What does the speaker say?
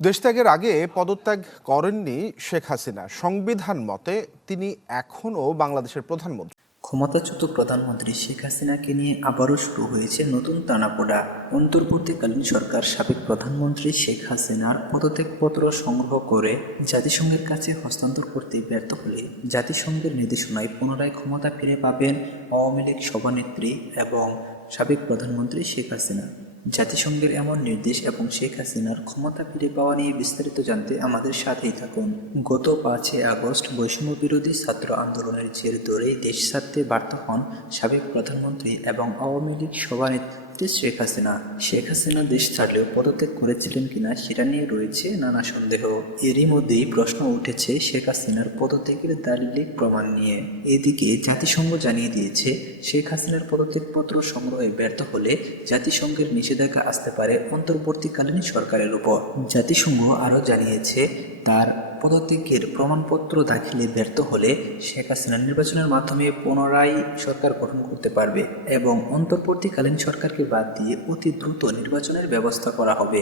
দেশত্যাগের আগে পদত্যাগ করেননি শেখ হাসিনা। সংবিধান মতে তিনি এখনও বাংলাদেশের প্রধানমন্ত্রী। ক্ষমতাচ্যুত প্রধানমন্ত্রী শেখ হাসিনাকে নিয়ে আবারও শুরু হয়েছে নতুন টানাপোড়া। অন্তর্বর্তীকালীন সরকার সাবেক প্রধানমন্ত্রী শেখ হাসিনার পদত্যাগপত্র সংগ্রহ করে জাতিসংঘের কাছে হস্তান্তর করতে ব্যর্থ হলে জাতিসংঘের নির্দেশনায় পুনরায় ক্ষমতা ফিরে পাবেন আওয়ামী লীগ সভানেত্রী এবং সাবেক প্রধানমন্ত্রী শেখ হাসিনা। জাতিসংঘের এমন নির্দেশ এবং শেখ হাসিনার ক্ষমতা ফিরে পাওয়া নিয়ে বিস্তারিত জানতে আমাদের সাথেই থাকুন। গত ৫ই আগস্ট বৈষম্য বিরোধী ছাত্র আন্দোলনের জের ধরেই দেশ ছাড়তে বাধ্য হন সাবেক প্রধানমন্ত্রী এবং আওয়ামী লীগ সভানেত্রী শেখ হাসিনা। শেখ হাসিনা দেশ ছাড়লেও পদত্যাগ করেছিলেন কিনা সেটা নিয়ে রয়েছে নানা সন্দেহ। এরই মধ্যেই প্রশ্ন উঠেছে শেখ হাসিনার পদত্যাগের দালিলিক প্রমাণ নিয়ে। এদিকে জাতিসংঘ জানিয়ে দিয়েছে শেখ হাসিনার পদত্যাগপত্র সংগ্রহে ব্যর্থ হলে জাতিসংঘের নিষেধাজ্ঞা আসতে পারে অন্তর্বর্তীকালীন সরকারের উপর। জাতিসংঘ আরও জানিয়েছে তার পদত্যাগের প্রমাণপত্র দাখিলে ব্যর্থ হলে শেখ হাসিনা নির্বাচনের মাধ্যমে পুনরায় সরকার গঠন করতে পারবে এবং অন্তর্বর্তীকালীন সরকারকে বাদ দিয়ে অতি দ্রুত নির্বাচনের ব্যবস্থা করা হবে।